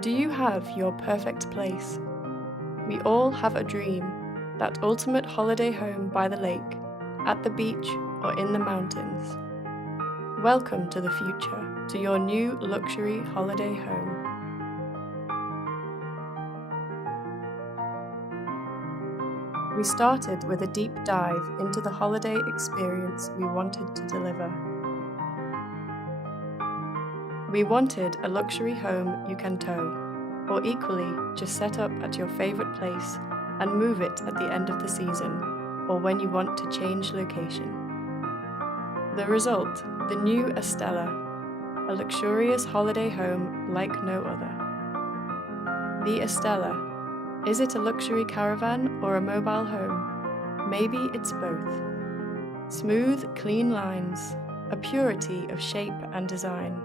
Do you have your perfect place? We all have a dream, that ultimate holiday home by the lake, at the beach, or in the mountains. Welcome to the future, to your new luxury holiday home. We started with a deep dive into the holiday experience we wanted to deliver. We wanted a luxury home you can tow, or equally just set up at your favorite place and move it at the end of the season, or when you want to change location. The result, the new Astella, a luxurious holiday home like no other. The Astella. Is it a luxury caravan or a mobile home? Maybe it's both. Smooth, clean lines, a purity of shape and design.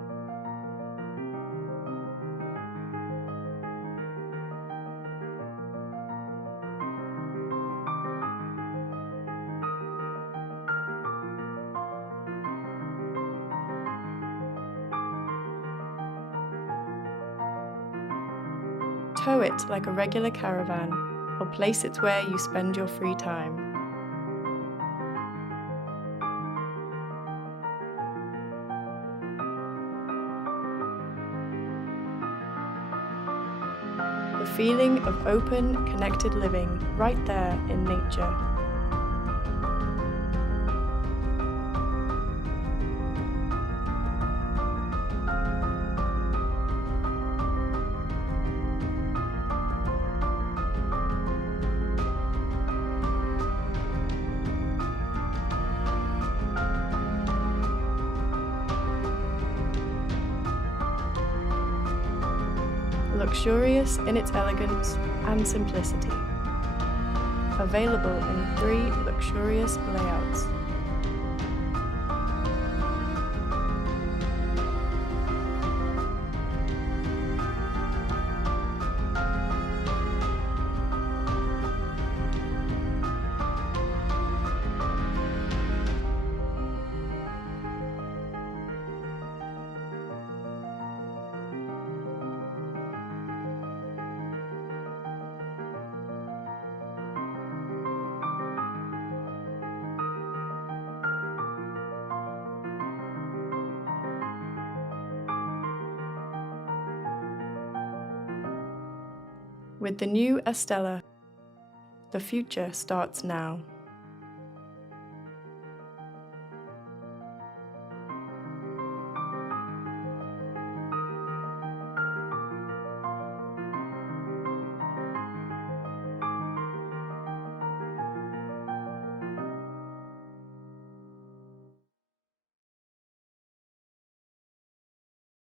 Tow it like a regular caravan, or place it where you spend your free time. The feeling of open, connected living right there in nature. Luxurious in its elegance and simplicity. Available in 3 luxurious layouts. With the new Astella, the future starts now.